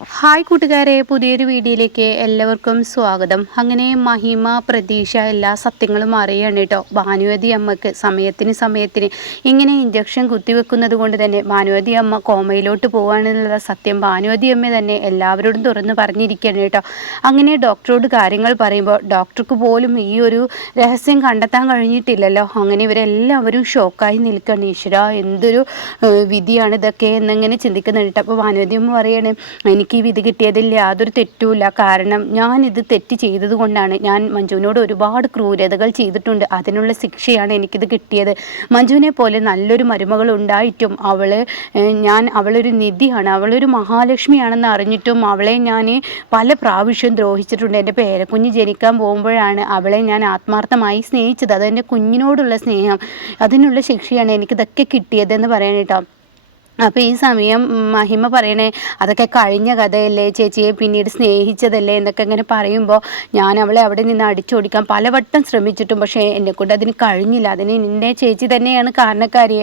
Hi കൂട്ടുകാരെ, പുതിയൊരു വീഡിയോയിലേക്ക് എല്ലാവർക്കും സ്വാഗതം. അങ്ങനെ മഹിമ പ്രതീക്ഷ എല്ലാ സത്യങ്ങളും അറിയാണ് കേട്ടോ. ഭാനുവതി അമ്മക്ക് സമയത്തിന് ഇങ്ങനെ ഇഞ്ചക്ഷൻ കുത്തിവെക്കുന്നത് കൊണ്ട് തന്നെ ഭാനുവതി അമ്മ കോമയിലോട്ട് പോവുകയാണെന്നുള്ള സത്യം ഭാനുവതി അമ്മ തന്നെ എല്ലാവരോടും തുറന്ന് പറഞ്ഞിരിക്കുകയാണ് കേട്ടോ. അങ്ങനെ ഡോക്ടറോട് കാര്യങ്ങൾ പറയുമ്പോൾ ഡോക്ടർക്ക് പോലും ഈ ഒരു രഹസ്യം കണ്ടെത്താൻ കഴിഞ്ഞിട്ടില്ലല്ലോ. അങ്ങനെ ഇവരെല്ലാവരും ഷോക്കായി നിൽക്കുകയാണ്. ഈശ്വര, എന്തൊരു വിധിയാണ് ഇതൊക്കെ എന്നിങ്ങനെ ചിന്തിക്കുന്നുണ്ട്. അപ്പോൾ ഭാനുവതി അമ്മ പറയാണ്, എനിക്ക് ഈ വിധി കിട്ടിയതിൽ യാതൊരു തെറ്റുമില്ല. കാരണം ഞാനിത് തെറ്റ് ചെയ്തത് കൊണ്ടാണ്. ഞാൻ മഞ്ജുവിനോട് ഒരുപാട് ക്രൂരതകൾ ചെയ്തിട്ടുണ്ട്. അതിനുള്ള ശിക്ഷയാണ് എനിക്കിത് കിട്ടിയത്. മഞ്ജുവിനെ പോലെ നല്ലൊരു മരുമകൾ ഉണ്ടായിട്ടും അവളൊരു നിധിയാണ്, അവളൊരു മഹാലക്ഷ്മിയാണെന്ന് അറിഞ്ഞിട്ടും അവളെ ഞാൻ പല പ്രാവശ്യം ദ്രോഹിച്ചിട്ടുണ്ട്. എൻ്റെ പേരക്കുഞ്ഞ് ജനിക്കാൻ പോകുമ്പോഴാണ് അവളെ ഞാൻ ആത്മാർത്ഥമായി സ്നേഹിച്ചത്. അതെൻ്റെ കുഞ്ഞിനോടുള്ള സ്നേഹം, അതിനുള്ള ശിക്ഷയാണ് എനിക്കിതൊക്കെ കിട്ടിയതെന്ന് പറയാൻ കേട്ടോ. അപ്പോൾ ഈ സമയം മഹിമ പറയണേ, അതൊക്കെ കഴിഞ്ഞ കഥയല്ലേ, ചേച്ചിയെ പിന്നീട് സ്നേഹിച്ചതല്ലേ എന്നൊക്കെ ഇങ്ങനെ പറയുമ്പോൾ ഞാൻ അവളെ അവിടെ നിന്ന് അടിച്ചോടിക്കാൻ പലവട്ടം ശ്രമിച്ചിട്ടും പക്ഷേ എന്നെക്കൊണ്ട് അതിന് കഴിഞ്ഞില്ല. അതിന് നിൻ്റെ ചേച്ചി തന്നെയാണ് കാരണക്കാരി.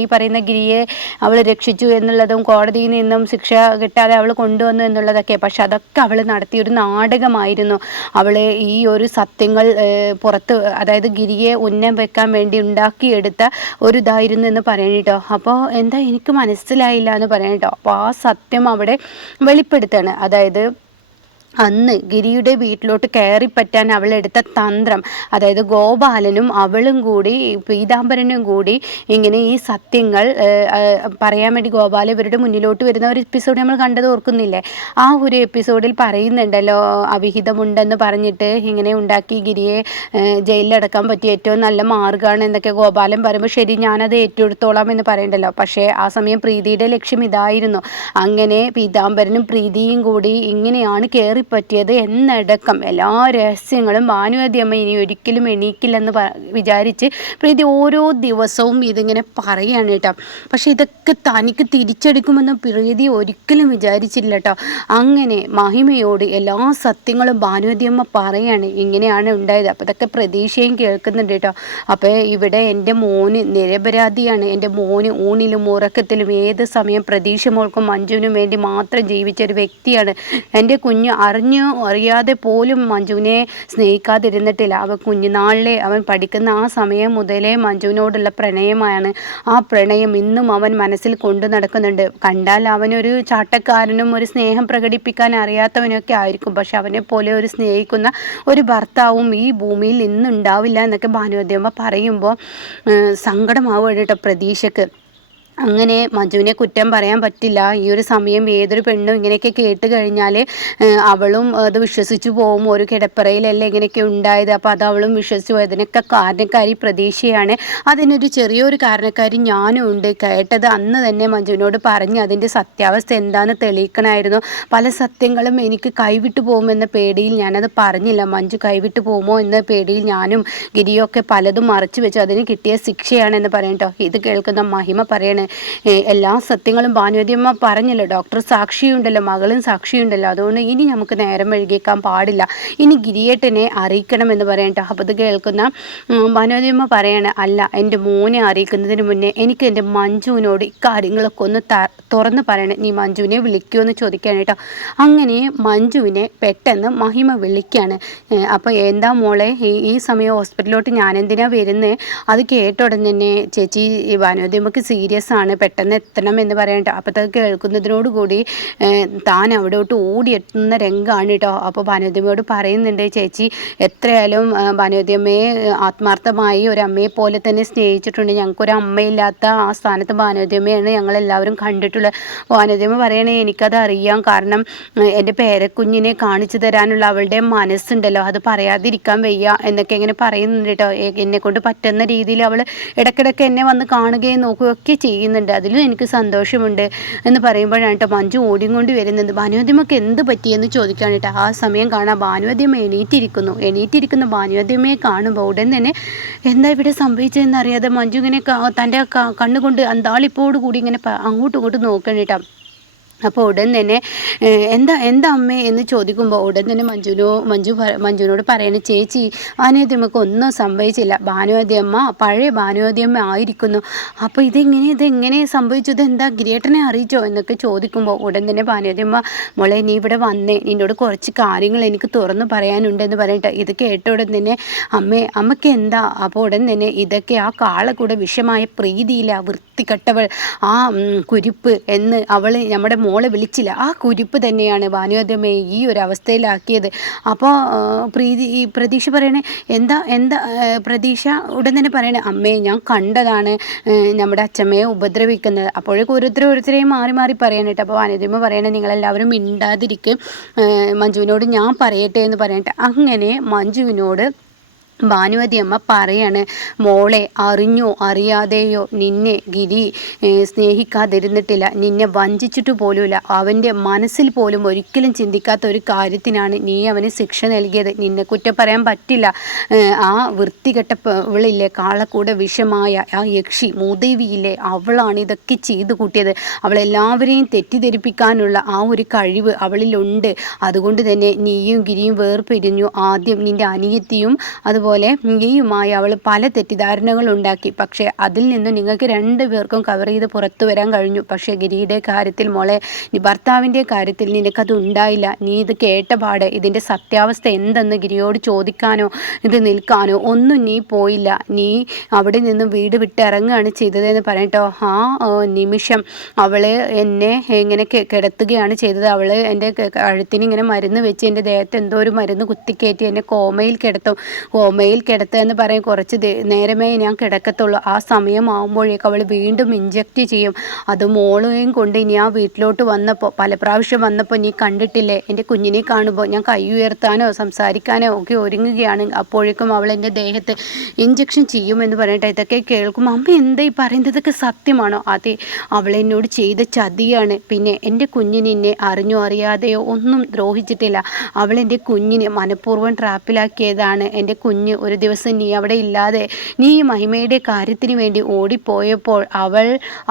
ഈ പറയുന്ന ഗിരിയെ അവൾ രക്ഷിച്ചു എന്നുള്ളതും കോടതിയിൽ നിന്നും ശിക്ഷ കിട്ടാതെ അവൾ കൊണ്ടുവന്നു എന്നുള്ളതൊക്കെ. പക്ഷെ അതൊക്കെ അവൾ നടത്തിയൊരു നാടകമായിരുന്നു. അവൾ ഈ ഒരു സത്യങ്ങൾ പുറത്ത്, അതായത് ഗിരിയെ ഉന്നം വെക്കാൻ വേണ്ടി ഉണ്ടാക്കിയെടുത്ത ഒരു ഇതായിരുന്നു എന്ന് പറയണം കേട്ടോ. അപ്പോൾ എന്താ എനിക്ക് മനസ്സിലായില്ല എന്ന് പറയാം കേട്ടോ. അപ്പോൾ ആ സത്യം അവിടെ വെളിപ്പെടുത്താണ്. അതായത് അന്ന് ഗിരിയുടെ വീട്ടിലോട്ട് കയറിപ്പറ്റാൻ അവളെടുത്ത തന്ത്രം, അതായത് ഗോപാലനും അവളും കൂടി പീതാംബരനും കൂടി ഇങ്ങനെ ഈ സത്യങ്ങൾ പറയാൻ വേണ്ടി ഗോപാലൻ ഇവരുടെ മുന്നിലോട്ട് വരുന്ന ഒരു എപ്പിസോഡ് നമ്മൾ കണ്ടത് ഓർക്കുന്നില്ലേ? ആ ഒരു എപ്പിസോഡിൽ പറയുന്നുണ്ടല്ലോ, അവിഹിതമുണ്ടെന്ന് പറഞ്ഞിട്ട് ഇങ്ങനെ ഉണ്ടാക്കി ഗിരിയെ ജയിലിലടക്കാൻ പറ്റിയ ഏറ്റവും നല്ല മാർഗ്ഗമാണ് എന്നൊക്കെ ഗോപാലൻ പറയുമ്പോൾ ശരി, ഞാനത് ഏറ്റെടുത്തോളാം എന്ന് പറയണ്ടല്ലോ. പക്ഷേ ആ സമയം പ്രീതിയുടെ ലക്ഷ്യം ഇതായിരുന്നു. അങ്ങനെ പീതാംബരനും പ്രീതിയും കൂടി ഇങ്ങനെയാണ് പറ്റിയത് എന്നടക്കം എല്ലാ രഹസ്യങ്ങളും ഭാനുവതി അമ്മ ഇനി ഒരിക്കലും എണീക്കില്ലെന്ന് വിചാരിച്ച് പ്രീതി ഓരോ ദിവസവും ഇതിങ്ങനെ പറയുകയാണ് കേട്ടോ. പക്ഷെ ഇതൊക്കെ തനിക്ക് തിരിച്ചടിക്കുമെന്ന് പ്രീതി ഒരിക്കലും വിചാരിച്ചില്ല കേട്ടോ. അങ്ങനെ മഹിമയോട് എല്ലാ സത്യങ്ങളും ഭാനുവതി അമ്മ പറയാണ്, ഇങ്ങനെയാണ് ഉണ്ടായത്. അപ്പോൾ ഇതൊക്കെ പ്രതീക്ഷയും കേൾക്കുന്നുണ്ട് കേട്ടോ. അപ്പോൾ ഇവിടെ എൻ്റെ മോന് നിരപരാധിയാണ്. എൻ്റെ മോന് ഊണിലും ഉറക്കത്തിലും ഏത് സമയം പ്രതീക്ഷ മോൾക്കും മഞ്ജുവിനും വേണ്ടി മാത്രം ജീവിച്ച ഒരു വ്യക്തിയാണ്. എൻ്റെ കുഞ്ഞ് അറിയാതെ പോലും മഞ്ജുവിനെ സ്നേഹിക്കാതിരുന്നിട്ടില്ല. അവൻ കുഞ്ഞുനാളിലെ അവൻ പഠിക്കുന്ന ആ സമയം മുതലേ മഞ്ജുവിനോടുള്ള പ്രണയമാണ്. ആ പ്രണയം ഇന്നും അവൻ മനസ്സിൽ കൊണ്ടു നടക്കുന്നുണ്ട്. കണ്ടാൽ അവനൊരു ചാട്ടക്കാരനും ഒരു സ്നേഹം പ്രകടിപ്പിക്കാൻ അറിയാത്തവനൊക്കെ ആയിരിക്കും. പക്ഷെ അവനെ പോലെ ഒരു സ്നേഹിക്കുന്ന ഒരു ഭർത്താവും ഈ ഭൂമിയിൽ ഇന്നുണ്ടാവില്ല എന്നൊക്കെ ഭാനുവതി അമ്മ പറയുമ്പോൾ സങ്കടമാവുകയാണ് കേട്ടോ പ്രതീക്ഷക്ക്. അങ്ങനെ മഞ്ജുവിനെ കുറ്റം പറയാൻ പറ്റില്ല. ഈ ഒരു സമയം ഏതൊരു പെണ്ണും ഇങ്ങനെയൊക്കെ കേട്ട് കഴിഞ്ഞാൽ അവളും അത് വിശ്വസിച്ചു പോകും. ഒരു കിടപ്പറയിലല്ലേ ഇങ്ങനെയൊക്കെ ഉണ്ടായത്, അപ്പോൾ അത് അവളും വിശ്വസിച്ചു പോയി. അതിനൊക്കെ കാരണക്കാരി പ്രതീക്ഷയാണ്. അതിനൊരു ചെറിയൊരു കാരണക്കാരി ഞാനും ഉണ്ട്. കേട്ടത് അന്ന് തന്നെ മഞ്ജുവിനോട് പറഞ്ഞ് അതിൻ്റെ സത്യാവസ്ഥ എന്താണെന്ന് തെളിയിക്കണമായിരുന്നു. പല സത്യങ്ങളും എനിക്ക് കൈവിട്ടു പോകുമെന്ന പേടിയിൽ ഞാനത് പറഞ്ഞില്ല. മഞ്ജു കൈവിട്ടു പോകുമോ എന്ന പേടിയിൽ ഞാനും ഗിരിയൊക്കെ പലതും മറച്ചു വെച്ചു. അതിന് കിട്ടിയ ശിക്ഷയാണെന്ന് പറയട്ടോ. ഇത് കേൾക്കുന്ന മഹിമ പറയണേ, എല്ലാ സത്യങ്ങളും ഭാനുവതി അമ്മ പറഞ്ഞല്ലോ, ഡോക്ടർ സാക്ഷിയുണ്ടല്ലോ, മകളും സാക്ഷിയുണ്ടല്ലോ, അതുകൊണ്ട് ഇനി നമുക്ക് നേരം വൈകിക്കാൻ പാടില്ല, ഇനി ഗിരിയേട്ടനെ അറിയിക്കണമെന്ന് പറയട്ടോ. അപ്പോൾ ഇത് കേൾക്കുന്ന ഭാനുവതി അമ്മ പറയാണ്, അല്ല, എൻ്റെ മോനെ അറിയിക്കുന്നതിന് മുന്നേ എനിക്ക് എൻ്റെ മഞ്ജുവിനോട് ഇക്കാര്യങ്ങളൊക്കെ ഒന്ന് തുറന്ന് പറയണം. നീ മഞ്ജുവിനെ വിളിക്കുമോ എന്ന് ചോദിക്കാൻ കേട്ടോ. അങ്ങനെ മഞ്ജുവിനെ പെട്ടെന്ന് മഹിമ വിളിക്കുകയാണ്. അപ്പോൾ എന്താ മോളെ ഈ സമയം ഹോസ്പിറ്റലിലോട്ട് ഞാൻ എന്തിനാ വരുന്നത്? അത് കേട്ട ഉടനെ തന്നെ ചേച്ചി ഭാനുവതി അമ്മക്ക് സീരിയസ് ആണ്, പെട്ടെന്ന് എത്തണം എന്ന് പറയണ്ട. അപ്പോൾ അത് കേൾക്കുന്നതിനോടുകൂടി താൻ അവിടോട്ട് ഓടിയെത്തുന്ന രംഗമാണ് കേട്ടോ. അപ്പോൾ ഭാനുവതിയമ്മയോട് പറയുന്നുണ്ട്, ചേച്ചി എത്രയായാലും ഭാനുവതിയമ്മയെ ആത്മാർത്ഥമായി ഒരു അമ്മയെ പോലെ തന്നെ സ്നേഹിച്ചിട്ടുണ്ട്. ഞങ്ങൾക്കൊരു അമ്മയില്ലാത്ത ആ സ്ഥാനത്ത് ഭാനുവതിയമ്മയാണ് ഞങ്ങളെല്ലാവരും കണ്ടിട്ടുള്ളത്. ഭാനുവതിയമ്മ പറയണേ, എനിക്കത് അറിയാം. കാരണം എൻ്റെ പേരക്കുഞ്ഞിനെ കാണിച്ചു തരാനുള്ള അവളുടെ മനസ്സുണ്ടല്ലോ, അത് പറയാതിരിക്കാൻ വയ്യ എന്നൊക്കെ ഇങ്ങനെ പറയുന്നുണ്ട് കേട്ടോ. എന്നെക്കൊണ്ട് പറ്റുന്ന രീതിയിൽ അവൾ ഇടയ്ക്കിടയ്ക്ക് എന്നെ വന്ന് കാണുകയും നോക്കുകയൊക്കെ ചെയ്യുന്നുണ്ട്. അതിലും എനിക്ക് സന്തോഷമുണ്ട് എന്ന് പറയുമ്പോഴാണ് കേട്ടോ മഞ്ജു ഓടിക്കൊണ്ട് വരുന്നത്. ഭാനുവതിയമ്മക്ക് എന്ത് പറ്റിയെന്ന് ചോദിക്കാൻ കേട്ടോ. ആ സമയം കാണാം ഭാനുവതിയമ്മ എണീറ്റിരിക്കുന്ന ഭാനുവതിയമ്മയെ കാണുമ്പോൾ ഉടൻ തന്നെ എന്താ ഇവിടെ സംഭവിച്ചതെന്ന് അറിയാതെ മഞ്ജു ഇങ്ങനെ തൻ്റെ കണ്ണുകൊണ്ട് അന്താളിപ്പോട് കൂടി ഇങ്ങനെ അങ്ങോട്ടും ഇങ്ങോട്ടും നോക്കണം കേട്ടോ. അപ്പോൾ ഉടൻ തന്നെ എന്താ എന്താ അമ്മേ എന്ന് ചോദിക്കുമ്പോൾ ഉടൻ തന്നെ മഞ്ജുവിനോട് പറയണ ചേച്ചി ഭാനുവതിയമ്മക്ക് ഒന്നും സംഭവിച്ചില്ല, ഭാനുവതിയമ്മ പഴയ ഭാനുവതിയമ്മ ആയിരിക്കുന്നു. അപ്പോൾ ഇതെങ്ങനെ സംഭവിച്ചു, ഇതെന്താ ഗിരിയേട്ടനെ അറിയിച്ചോ എന്നൊക്കെ ചോദിക്കുമ്പോൾ ഉടൻ തന്നെ ഭാനുവതിയമ്മ മോളെ നീ ഇവിടെ വന്നേ, നിന്നോട് കുറച്ച് കാര്യങ്ങൾ എനിക്ക് തുറന്നു പറയാനുണ്ടെന്ന് പറഞ്ഞിട്ട് ഇത് കേട്ട ഉടൻ തന്നെ അമ്മയ്ക്ക് എന്താ. അപ്പോൾ ഉടൻ തന്നെ ഇതൊക്കെ ആ കാളകൂടെ വിഷമായ പ്രീതിയില്ല, വൃത്തികെട്ടവൾ, ആ കുരിപ്പ് എന്ന് അവൾ നമ്മുടെ മോളെ വിളിച്ചില്ല, ആ കുരിപ്പ് തന്നെയാണ് ഭാനുവതിയമ്മയെ ഈ ഒരു അവസ്ഥയിലാക്കിയത്. അപ്പോൾ പ്രതീക്ഷ പറയണേ എന്താ പ്രതീക്ഷ ഉടൻ തന്നെ പറയണേ അമ്മേ ഞാൻ കണ്ടതാണ് നമ്മുടെ അച്ഛമ്മയെ ഉപദ്രവിക്കുന്നത്. അപ്പോഴേക്കും ഓരോരുത്തരെയും മാറി പറയണം കേട്ടോ. അപ്പോൾ ഭാനുവതിയമ്മ പറയണേ നിങ്ങളെല്ലാവരും മിണ്ടാതിരിക്കും, മഞ്ജുവിനോട് ഞാൻ പറയട്ടെ എന്ന് പറയട്ടെ. അങ്ങനെ മഞ്ജുവിനോട് ഭാനുവതിയമ്മ പറയാണ് മോളെ അറിഞ്ഞോ അറിയാതെയോ നിന്നെ ഗിരി സ്നേഹിക്കാതിരുന്നിട്ടില്ല, നിന്നെ വഞ്ചിച്ചിട്ട് പോലുമില്ല, അവൻ്റെ മനസ്സിൽ പോലും ഒരിക്കലും ചിന്തിക്കാത്ത ഒരു കാര്യത്തിനാണ് നീ അവന് ശിക്ഷ നൽകിയത്. നിന്നെ കുറ്റം പറയാൻ പറ്റില്ല. ആ വൃത്തികെട്ടവളില്ലേ കാളക്കൂടെ വിഷമായ ആ യക്ഷി മൂദേവിയില്ലേ, അവളാണ് ഇതൊക്കെ ചെയ്തു കൂട്ടിയത്. അവളെല്ലാവരെയും തെറ്റിദ്ധരിപ്പിക്കാനുള്ള ആ ഒരു കഴിവ് അവളിലുണ്ട്. അതുകൊണ്ട് തന്നെ നീയും ഗിരിയും വേർപിരിഞ്ഞു. ആദ്യം നിൻ്റെ അനിയത്തിയും അതുപോലെ നീയുമായി അവൾ പല തെറ്റിദ്ധാരണകൾ ഉണ്ടാക്കി. പക്ഷേ അതിൽ നിന്നും നിങ്ങൾക്ക് 2 പേർക്കും കവർ ചെയ്ത് പുറത്തു വരാൻ കഴിഞ്ഞു. പക്ഷേ ഗിരിയുടെ കാര്യത്തിൽ മോളെ, ഭർത്താവിൻ്റെ കാര്യത്തിൽ നിനക്കത് ഉണ്ടായില്ല. നീ ഇത് കേട്ട പാട് ഇതിൻ്റെ സത്യാവസ്ഥ എന്തെന്ന് ഗിരിയോട് ചോദിക്കാനോ ഇത് നിൽക്കാനോ ഒന്നും നീ പോയില്ല. നീ അവിടെ നിന്നും വീട് വിട്ടിറങ്ങുകയാണ് ചെയ്തതെന്ന് പറയട്ടോ. ആ നിമിഷം അവൾ എന്നെ ഇങ്ങനെ കിടത്തുകയാണ് ചെയ്തത്. അവൾ എൻ്റെ കഴുത്തിന് ഇങ്ങനെ മരുന്ന് വെച്ച് എൻ്റെ ദേഹത്ത് എന്തോ ഒരു മരുന്ന് കുത്തിക്കയറ്റി എന്നെ കോമയിൽ കിടത്തുക എന്ന് പറയും. കുറച്ച് നേരമേ ഞാൻ കിടക്കത്തുള്ളൂ. ആ സമയമാകുമ്പോഴേക്കും അവൾ വീണ്ടും ഇഞ്ചക്റ്റ് ചെയ്യും. അത് മോളെയും കൊണ്ട് ഇനി ആ വീട്ടിലോട്ട് വന്നപ്പോൾ പല പ്രാവശ്യം വന്നപ്പോൾ നീ കണ്ടിട്ടില്ലേ, എൻ്റെ കുഞ്ഞിനെ കാണുമ്പോൾ ഞാൻ കൈ ഉയർത്താനോ സംസാരിക്കാനോ ഒക്കെ ഒരുങ്ങുകയാണ്. അപ്പോഴേക്കും അവൾ എൻ്റെ ദേഹത്ത് ഇഞ്ചക്ഷൻ ചെയ്യുമെന്ന് പറഞ്ഞിട്ട് ഇതൊക്കെ കേൾക്കുമ്പോൾ അമ്മ എന്താ ഈ പറയുന്നതൊക്കെ സത്യമാണോ? അതെ, അവളെന്നോട് ചെയ്ത ചതിയാണ്. പിന്നെ എൻ്റെ കുഞ്ഞിനെ അറിഞ്ഞോ അറിയാതെയോ ഒന്നും ദ്രോഹിച്ചിട്ടില്ല. അവൾ എൻ്റെ കുഞ്ഞിനെ മനഃപൂർവ്വം ട്രാപ്പിലാക്കിയതാണ്. എൻ്റെ കുഞ്ഞ് ഒരു ദിവസം നീ അവിടെ ഇല്ലാതെ നീ മഹിമയുടെ കാര്യത്തിന് വേണ്ടി ഓടിപ്പോയപ്പോൾ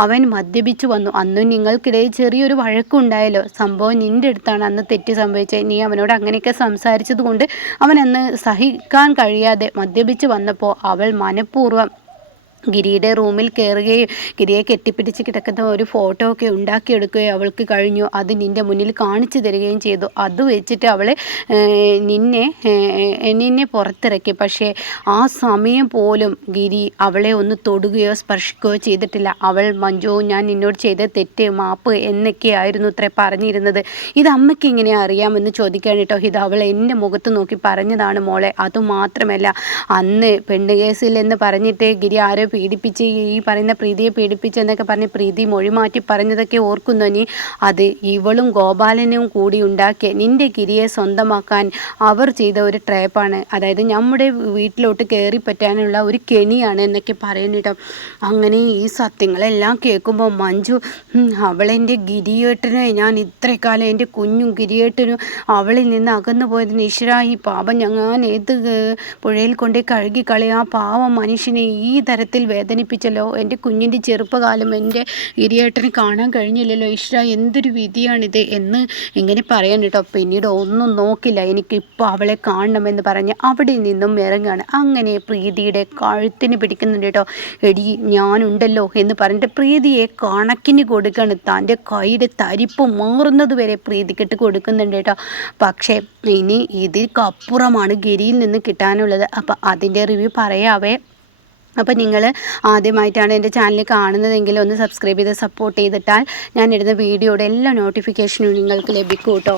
അവൻ മദ്യപിച്ചു വന്നു. അന്നും നിങ്ങൾക്കിടയിൽ ചെറിയൊരു വഴക്കുണ്ടായല്ലോ. സംഭവം നിൻ്റെ അടുത്താണ് അന്ന് തെറ്റ് സംഭവിച്ചത്. നീ അവനോട് അങ്ങനെയൊക്കെ സംസാരിച്ചത് കൊണ്ട് അവൻ അന്ന് സഹിക്കാൻ കഴിയാതെ മദ്യപിച്ചു വന്നപ്പോൾ അവൾ മനഃപൂർവ്വം ഗിരിയുടെ റൂമിൽ കയറുകയും ഗിരിയെ കെട്ടിപ്പിടിച്ച് കിടക്കുന്ന ഒരു ഫോട്ടോ ഒക്കെ ഉണ്ടാക്കിയെടുക്കുകയും അവൾക്ക് കഴിഞ്ഞു. അത് നിൻ്റെ മുന്നിൽ കാണിച്ചു തരികയും ചെയ്തു. അത് വെച്ചിട്ട് അവൾ നിന്നെ പുറത്തിറക്കി. പക്ഷേ ആ സമയം പോലും ഗിരി അവളെ ഒന്ന് തൊടുകയോ സ്പർശിക്കുകയോ ചെയ്തിട്ടില്ല. അവൾ മഞ്ജു ഞാൻ നിന്നോട് ചെയ്ത തെറ്റ് മാപ്പ് എന്നൊക്കെയായിരുന്നു ഇത്ര പറഞ്ഞിരുന്നത്. ഇത് അമ്മയ്ക്ക് ഇങ്ങനെ അറിയാമെന്ന് ചോദിക്കുകയാണ് കേട്ടോ. ഇത് അവൾ എൻ്റെ മുഖത്ത് നോക്കി പറഞ്ഞതാണ് മോളെ. അതുമാത്രമല്ല അന്ന് പെണ്ണുകേസിൽ എന്ന് പറഞ്ഞിട്ട് ഗിരി ആരോ പീഡിപ്പിച്ച് ഈ പറയുന്ന പ്രീതിയെ പീഡിപ്പിച്ചെന്നൊക്കെ പറഞ്ഞ് പ്രീതി മൊഴി മാറ്റി പറഞ്ഞതൊക്കെ ഓർക്കുന്നു നീ? അത് ഇവളും ഗോപാലനും കൂടി ഉണ്ടാക്കിയ നിൻ്റെ ഗിരിയെ സ്വന്തമാക്കാൻ അവർ ചെയ്ത ഒരു ട്രാപ്പാണ്. അതായത് നമ്മുടെ വീട്ടിലോട്ട് കയറി പറ്റാനുള്ള ഒരു കെണിയാണ് എന്നൊക്കെ പറയുന്നിട്ടോ. അങ്ങനെ ഈ സത്യങ്ങളെല്ലാം കേൾക്കുമ്പോൾ മഞ്ജു അവളെൻ്റെ ഗിരിയേട്ടനെ ഞാൻ ഇത്രക്കാലം എൻ്റെ കുഞ്ഞും ഗിരിയേട്ടനും അവളിൽ നിന്ന് അകന്നു പോയതിന് ഈശ്വരാ ഈ പാപം ഞാൻ ഏത് പുഴയിൽ കൊണ്ടേ കഴുകി കളയാ പാവം മനുഷ്യനെ ഈ തരത്തിൽ വേദനിപ്പിച്ചല്ലോ. എൻ്റെ കുഞ്ഞിൻ്റെ ചെറുപ്പകാലം എൻ്റെ ഗിരിയേട്ടനെ കാണാൻ കഴിഞ്ഞില്ലല്ലോ. ഈശ്വരാ എന്തൊരു വിധിയാണിത് എന്ന് ഇങ്ങനെ പറയാൻ കേട്ടോ. പിന്നീട് ഒന്നും നോക്കില്ല, എനിക്കിപ്പോൾ അവളെ കാണണമെന്ന് പറഞ്ഞ് അവിടെ നിന്നും ഇറങ്ങുകയാണ്. അങ്ങനെ പ്രീതിയുടെ കഴുത്തിന് പിടിക്കുന്നുണ്ട് കേട്ടോ. എടി ഞാനുണ്ടല്ലോ എന്ന് പറഞ്ഞിട്ട് പ്രീതിയെ കണക്കിന് കൊടുക്കുകയാണ്. തൻ്റെ കൈയുടെ തരിപ്പ് മാറുന്നത് വരെ പ്രീതിക്കിട്ട് കൊടുക്കുന്നുണ്ട് കേട്ടോ. പക്ഷേ ഇനി ഇതിൽക്കപ്പുറമാണ് ഗിരിയിൽ നിന്ന് കിട്ടാനുള്ളത്. അപ്പം അതിൻ്റെ റിവ്യൂ പറയാവേ. അപ്പോൾ നിങ്ങൾ ആദ്യമായിട്ടാണ് എൻ്റെ ചാനൽ കാണുന്നതെങ്കിൽ ഒന്ന് സബ്സ്ക്രൈബ് ചെയ്ത് സപ്പോർട്ട് ചെയ്തിട്ടാൽ ഞാൻ ഇടുന്ന വീഡിയോയുടെ എല്ലാ നോട്ടിഫിക്കേഷനും നിങ്ങൾക്ക് ലഭിക്കും കേട്ടോ.